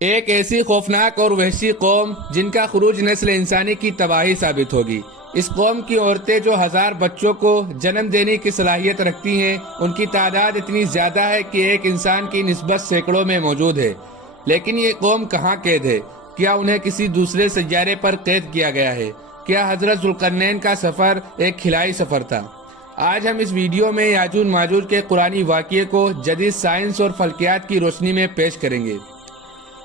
ایک ایسی خوفناک اور وحشی قوم جن کا خروج نسل انسانی کی تباہی ثابت ہوگی۔ اس قوم کی عورتیں جو 1000 بچوں کو جنم دینے کی صلاحیت رکھتی ہیں، ان کی تعداد اتنی زیادہ ہے کہ ایک انسان کی نسبت سینکڑوں میں موجود ہے۔ لیکن یہ قوم کہاں قید ہے؟ کیا انہیں کسی دوسرے سیارے پر قید کیا گیا ہے؟ کیا حضرت ذوالقرنین کا سفر ایک خلائی سفر تھا؟ آج ہم اس ویڈیو میں یاجوج ماجوج کے قرآنی واقعے کو جدید سائنس اور فلکیات کی روشنی میں پیش کریں گے۔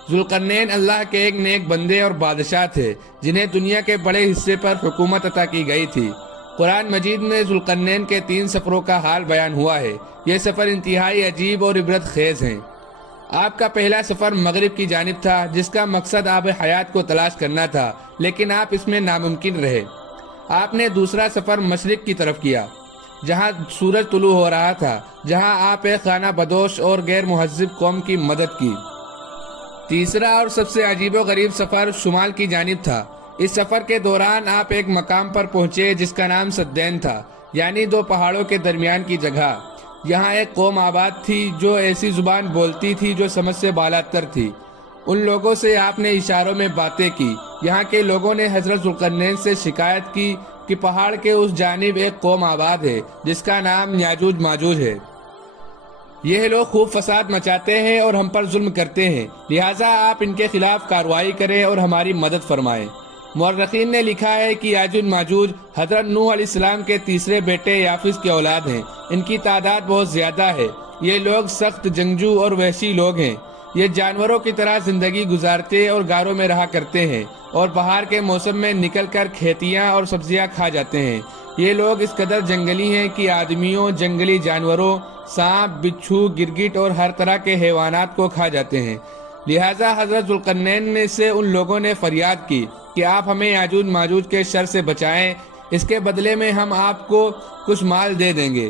ذوالقرنین اللہ کے ایک نیک بندے اور بادشاہ تھے جنہیں دنیا کے بڑے حصے پر حکومت عطا کی گئی تھی۔ قرآن مجید میں ذوالقرنین کے 3 سفروں کا حال بیان ہوا ہے۔ یہ سفر انتہائی عجیب اور عبرت خیز ہیں۔ آپ کا پہلا سفر مغرب کی جانب تھا جس کا مقصد آب حیات کو تلاش کرنا تھا، لیکن آپ اس میں ناممکن رہے۔ آپ نے دوسرا سفر مشرق کی طرف کیا جہاں سورج طلوع ہو رہا تھا، جہاں آپ ایک خانہ بدوش اور غیر مہذب قوم کی مدد کی۔ تیسرا اور سب سے عجیب و غریب سفر شمال کی جانب تھا۔ اس سفر کے دوران آپ ایک مقام پر پہنچے جس کا نام سدین تھا، یعنی 2 پہاڑوں کے درمیان کی جگہ۔ یہاں ایک قوم آباد تھی جو ایسی زبان بولتی تھی جو سمجھ سے بالاتر تھی۔ ان لوگوں سے آپ نے اشاروں میں باتیں کی۔ یہاں کے لوگوں نے حضرت ذوالقرنین سے شکایت کی کہ پہاڑ کے اس جانب ایک قوم آباد ہے جس کا نام یاجوج ماجوج ہے۔ یہ لوگ خوب فساد مچاتے ہیں اور ہم پر ظلم کرتے ہیں، لہٰذا آپ ان کے خلاف کارروائی کریں اور ہماری مدد فرمائیں۔ مورخین نے لکھا ہے کہ یاجوج ماجوج حضرت نوح علیہ السلام کے تیسرے بیٹے یافس کی اولاد ہیں۔ ان کی تعداد بہت زیادہ ہے۔ یہ لوگ سخت جنگجو اور وحشی لوگ ہیں۔ یہ جانوروں کی طرح زندگی گزارتے اور غاروں میں رہا کرتے ہیں اور بہار کے موسم میں نکل کر کھیتیاں اور سبزیاں کھا جاتے ہیں۔ یہ لوگ اس قدر جنگلی ہیں کہ آدمیوں، جنگلی جانوروں، سانپ، بچھو، گرگٹ اور ہر طرح کے حیوانات کو کھا جاتے ہیں۔ لہٰذا حضرت ذوالقرنین سے ان لوگوں نے فریاد کی کہ آپ ہمیں یاجوج ماجوج کے شر سے بچائیں، اس کے بدلے میں ہم آپ کو کچھ مال دے دیں گے۔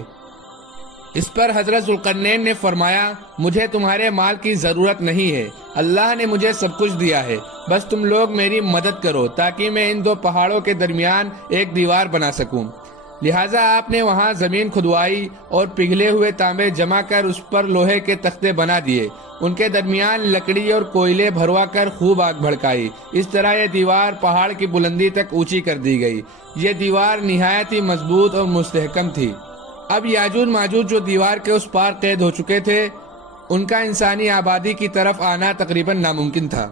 اس پر حضرت ذوالقرنین نے فرمایا، مجھے تمہارے مال کی ضرورت نہیں ہے، اللہ نے مجھے سب کچھ دیا ہے، بس تم لوگ میری مدد کرو تاکہ میں ان 2 پہاڑوں کے درمیان ایک دیوار بنا سکوں۔ لہٰذا آپ نے وہاں زمین کھدوائی اور پگھلے ہوئے تانبے جمع کر اس پر لوہے کے تختے بنا دیے۔ ان کے درمیان لکڑی اور کوئلے بھروا کر خوب آگ بھڑکائی۔ اس طرح یہ دیوار پہاڑ کی بلندی تک اونچی کر دی گئی۔ یہ دیوار نہایت ہی مضبوط اور مستحکم تھی۔ اب یاجوج ماجوج جو دیوار کے اس پار قید ہو چکے تھے، ان کا انسانی آبادی کی طرف آنا تقریباً ناممکن تھا۔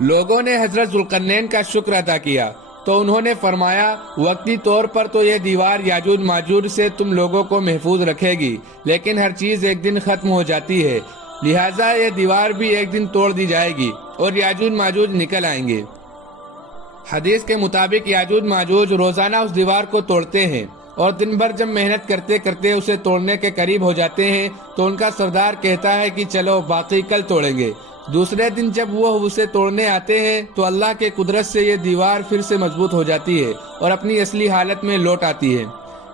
لوگوں نے حضرت ذوالقرنین کا شکر ادا کیا تو انہوں نے فرمایا، وقتی طور پر تو یہ دیوار یاجوج ماجوج سے تم لوگوں کو محفوظ رکھے گی، لیکن ہر چیز ایک دن ختم ہو جاتی ہے، لہٰذا یہ دیوار بھی ایک دن توڑ دی جائے گی اور یاجوج ماجوج نکل آئیں گے۔ حدیث کے مطابق یاجوج ماجوج روزانہ اس دیوار کو توڑتے ہیں اور دن بھر جب محنت کرتے کرتے اسے توڑنے کے قریب ہو جاتے ہیں تو ان کا سردار کہتا ہے کہ چلو باقی کل توڑیں گے۔ دوسرے دن جب وہ اسے توڑنے آتے ہیں تو اللہ کے قدرت سے یہ دیوار پھر سے مضبوط ہو جاتی ہے اور اپنی اصلی حالت میں لوٹ آتی ہے۔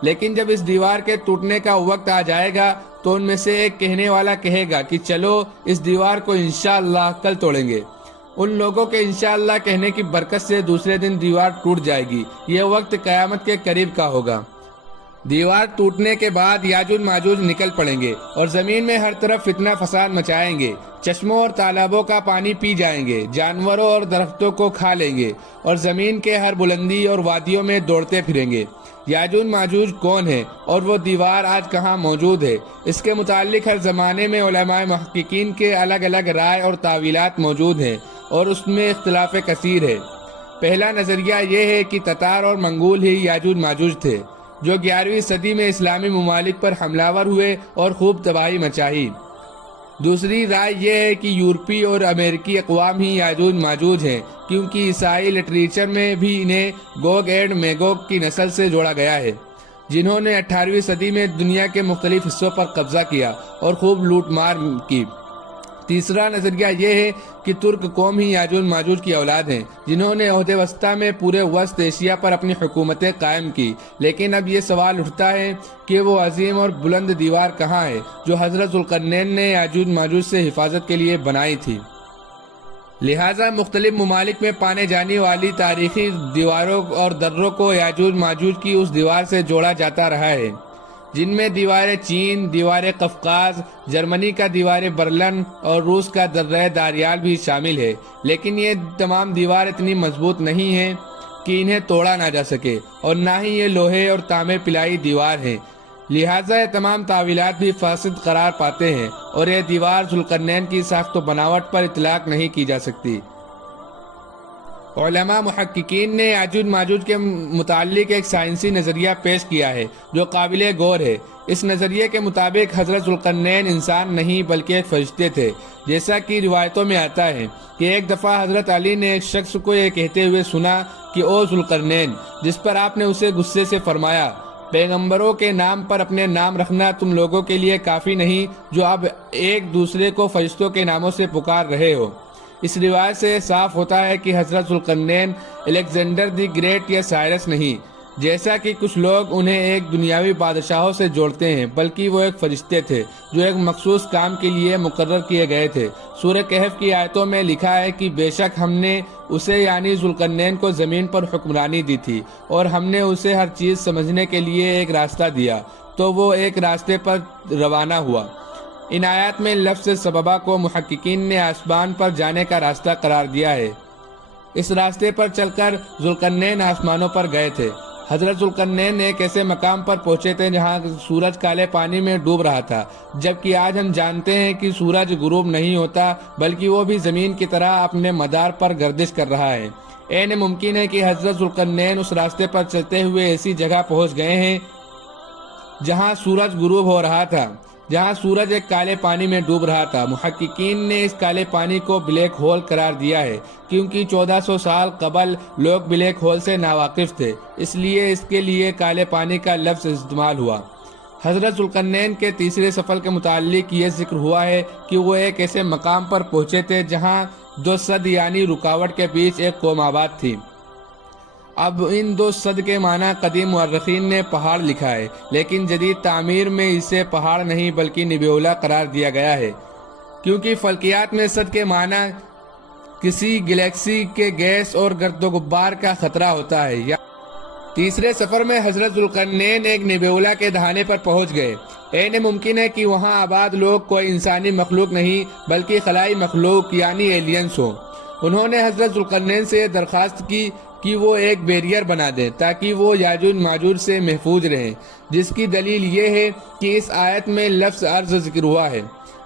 لیکن جب اس دیوار کے ٹوٹنے کا وقت آ جائے گا تو ان میں سے ایک کہنے والا کہے گا کہ چلو اس دیوار کو انشاءاللہ کل توڑیں گے۔ ان لوگوں کے انشاءاللہ کہنے کی برکت سے دوسرے دن دیوار ٹوٹ جائے گی۔ یہ وقت قیامت کے قریب کا ہوگا۔ دیوار ٹوٹنے کے بعد یاجوج ماجوج نکل پڑیں گے اور زمین میں ہر طرف فتنہ فساد مچائیں گے۔ چشموں اور تالابوں کا پانی پی جائیں گے، جانوروں اور درختوں کو کھا لیں گے اور زمین کے ہر بلندی اور وادیوں میں دوڑتے پھریں گے۔ یاجوج ماجوج کون ہے اور وہ دیوار آج کہاں موجود ہے؟ اس کے متعلق ہر زمانے میں علماء محققین کے الگ الگ رائے اور تعویلات موجود ہیں اور اس میں اختلاف کثیر ہے۔ پہلا نظریہ یہ ہے کہ تتار اور منگول ہی یاجوج ماجوج تھے جو 11ویں صدی میں اسلامی ممالک پر حملہ آور ہوئے اور خوب تباہی مچائی۔ دوسری رائے یہ ہے کہ یورپی اور امریکی اقوام ہی یاجوج ماجوج ہیں، کیونکہ عیسائی لٹریچر میں بھی انہیں گوگ اینڈ میگوگ کی نسل سے جوڑا گیا ہے، جنہوں نے 18ویں صدی میں دنیا کے مختلف حصوں پر قبضہ کیا اور خوب لوٹ مار کی۔ تیسرا نظریہ یہ ہے کہ ترک قوم ہی یاجوج ماجوج کی اولاد ہیں، جنہوں نے عہد وسطیٰ میں پورے وسط ایشیا پر اپنی حکومتیں قائم کی۔ لیکن اب یہ سوال اٹھتا ہے کہ وہ عظیم اور بلند دیوار کہاں ہے جو حضرت ذوالقرنین نے یاجوج ماجوج سے حفاظت کے لیے بنائی تھی؟ لہٰذا مختلف ممالک میں پانے جانے والی تاریخی دیواروں اور دروں کو یاجوج ماجوج کی اس دیوار سے جوڑا جاتا رہا ہے جن میں دیوار چین، دیوار قفقاز، جرمنی کا دیوار برلن اور روس کا درہ داریال بھی شامل ہے، لیکن یہ تمام دیوار اتنی مضبوط نہیں ہیں کہ انہیں توڑا نہ جا سکے، اور نہ ہی یہ لوہے اور تانبے پلائی دیوار ہیں، لہٰذا یہ تمام تعویلات بھی فاسد قرار پاتے ہیں، اور یہ دیوار ذوالقرنین کی ساخت و بناوٹ پر اطلاق نہیں کی جا سکتی۔ علماء محققین نے یاجوج ماجوج کے متعلق ایک سائنسی نظریہ پیش کیا ہے جو قابل غور ہے۔ اس نظریے کے مطابق حضرت ذوالقرنین انسان نہیں بلکہ ایک فرشتے تھے، جیسا کہ روایتوں میں آتا ہے کہ ایک دفعہ حضرت علی نے ایک شخص کو یہ کہتے ہوئے سنا کہ او ذوالقرنین، جس پر آپ نے اسے غصے سے فرمایا، پیغمبروں کے نام پر اپنے نام رکھنا تم لوگوں کے لیے کافی نہیں جو اب ایک دوسرے کو فرشتوں کے ناموں سے پکار رہے ہو۔ اس روایت سے صاف ہوتا ہے کہ حضرت ذوالقرنین الیگزینڈر دی گریٹ یا سائرس نہیں، جیسا کہ کچھ لوگ انہیں ایک دنیاوی بادشاہوں سے جوڑتے ہیں، بلکہ وہ ایک فرشتے تھے جو ایک مخصوص کام کے لیے مقرر کیے گئے تھے۔ سورہ کہف کی آیتوں میں لکھا ہے کہ بے شک ہم نے اسے یعنی ذوالقرنین کو زمین پر حکمرانی دی تھی، اور ہم نے اسے ہر چیز سمجھنے کے لیے ایک راستہ دیا، تو وہ ایک راستے پر روانہ ہوا۔ ان آیات میں لفظ سببہ کو محققین نے آسمان پر جانے کا راستہ قرار دیا ہے۔ اس راستے پر چل کر ذوالقرنین آسمانوں پر گئے تھے۔ حضرت ذوالقرنین ایک ایسے مقام پر پہنچے تھے جہاں سورج کالے پانی میں ڈوب رہا تھا، جبکہ آج ہم جانتے ہیں کہ سورج غروب نہیں ہوتا بلکہ وہ بھی زمین کی طرح اپنے مدار پر گردش کر رہا ہے۔ عین ممکن ہے کہ حضرت ذوالقرنین اس راستے پر چلتے ہوئے ایسی جگہ پہنچ گئے ہیں جہاں سورج غروب ہو رہا تھا، جہاں سورج ایک کالے پانی میں ڈوب رہا تھا۔ محققین نے اس کالے پانی کو بلیک ہول قرار دیا ہے کیونکہ 1400 سال قبل لوگ بلیک ہول سے ناواقف تھے، اس لیے اس کے لیے کالے پانی کا لفظ استعمال ہوا۔ حضرت ذوالقرنین کے تیسرے سفر کے متعلق یہ ذکر ہوا ہے کہ وہ ایک ایسے مقام پر پہنچے تھے جہاں 2 سد یعنی رکاوٹ کے بیچ ایک قوم آباد تھی۔ اب ان 2 سد کے معنی قدیم مورخین نے پہاڑ لکھا ہے، لیکن جدید تعمیر میں اسے پہاڑ نہیں بلکہ نبیولہ قرار دیا گیا ہے، کیونکہ فلکیات میں سد کے معنی کسی گلیکسی کے گیس اور گرد و غبار کا خطرہ ہوتا ہے۔ تیسرے سفر میں حضرت ذوالقرنین ایک نبیولہ کے دہانے پر پہنچ گئے۔ عین ممکن ہے کہ وہاں آباد لوگ کوئی انسانی مخلوق نہیں بلکہ خلائی مخلوق یعنی ایلینز ہوں۔ انہوں نے حضرت ذوالقرنین سے یہ درخواست کی کہ وہ ایک بیریئر بنا دیں تاکہ وہ یاجوج ماجوج سے محفوظ رہیں، جس کی دلیل یہ ہے کہ اس آیت میں لفظ ارض ذکر ہوا ہے،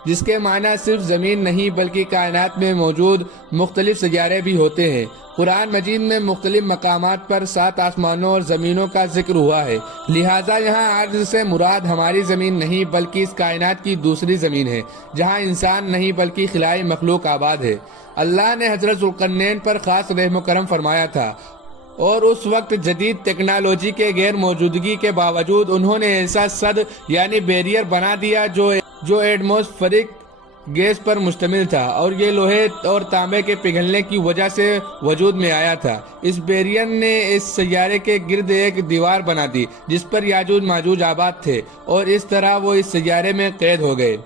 جس کے معنی صرف زمین نہیں بلکہ کائنات میں موجود مختلف سیارے بھی ہوتے ہیں۔ قرآن مجید میں مختلف مقامات پر 7 آسمانوں اور زمینوں کا ذکر ہوا ہے، لہٰذا یہاں ارض سے مراد ہماری زمین نہیں بلکہ اس کائنات کی دوسری زمین ہے جہاں انسان نہیں بلکہ خلائی مخلوق آباد ہے۔ اللہ نے حضرت ذوالقرنین پر خاص رحم و کرم فرمایا تھا، اور اس وقت جدید ٹیکنالوجی کے غیر موجودگی کے باوجود انہوں نے ایسا سد یعنی بیریئر بنا دیا جو ایٹماسفیرک گیس پر مشتمل تھا، اور یہ لوہے اور تانبے کے پگھلنے کی وجہ سے وجود میں آیا تھا۔ اس بیریئر نے اس سیارے کے گرد ایک دیوار بنا دی جس پر یاجوج ماجوج آباد تھے، اور اس طرح وہ اس سیارے میں قید ہو گئے۔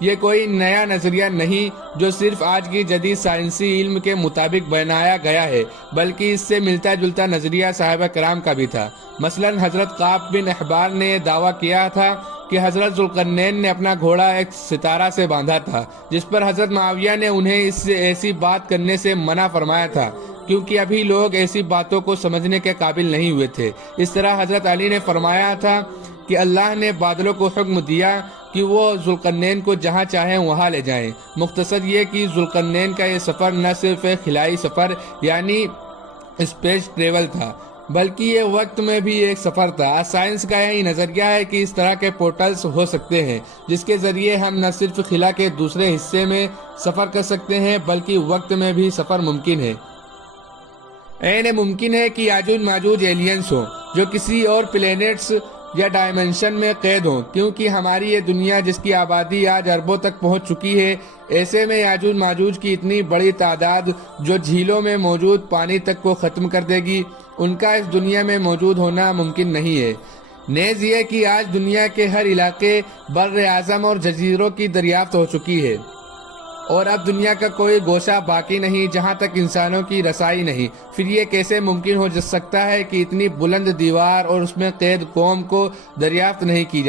یہ کوئی نیا نظریہ نہیں جو صرف آج کی جدید سائنسی علم کے مطابق بنایا گیا ہے، بلکہ اس سے ملتا جلتا نظریہ صحابہ کرام کا بھی تھا۔ مثلا حضرت قعب بن احبار نے یہ دعویٰ کیا تھا کہ حضرت ذوالقرنین نے اپنا گھوڑا ایک ستارہ سے باندھا تھا، جس پر حضرت معاویہ نے انہیں اس سے ایسی بات کرنے سے منع فرمایا تھا کیونکہ ابھی لوگ ایسی باتوں کو سمجھنے کے قابل نہیں ہوئے تھے۔ اس طرح حضرت علی نے فرمایا تھا کہ اللہ نے بادلوں کو حکم دیا کہ وہ ذوالقرنین کو جہاں چاہیں وہاں لے جائیں۔ مختصر یہ کہ ذوالقرنین کا یہ سفر نہ صرف ایک خلائی سفر یعنی اسپیس ٹریول تھا بلکہ یہ وقت میں بھی ایک سفر تھا۔ سائنس کا یہی نظریہ ہے کہ اس طرح کے پورٹلز ہو سکتے ہیں جس کے ذریعے ہم نہ صرف خلا کے دوسرے حصے میں سفر کر سکتے ہیں بلکہ وقت میں بھی سفر ممکن ہے۔ عین ممکن ہے کہ یاجوج ماجوج ایلینز ہوں جو کسی اور پلینٹس یا ڈائمنشن میں قید ہوں، کیونکہ ہماری یہ دنیا جس کی آبادی آج اربوں تک پہنچ چکی ہے، ایسے میں یاجوج ماجوج کی اتنی بڑی تعداد جو جھیلوں میں موجود پانی تک کو ختم کر دے گی، ان کا اس دنیا میں موجود ہونا ممکن نہیں ہے۔ نیز یہ کہ آج دنیا کے ہر علاقے، بر اعظم اور جزیروں کی دریافت ہو چکی ہے، اور اب دنیا کا کوئی گوشہ باقی نہیں جہاں تک انسانوں کی رسائی نہیں۔ پھر یہ کیسے ممکن ہو سکتا ہے کہ اتنی بلند دیوار اور اس میں قید قوم کو دریافت نہیں کی جائے؟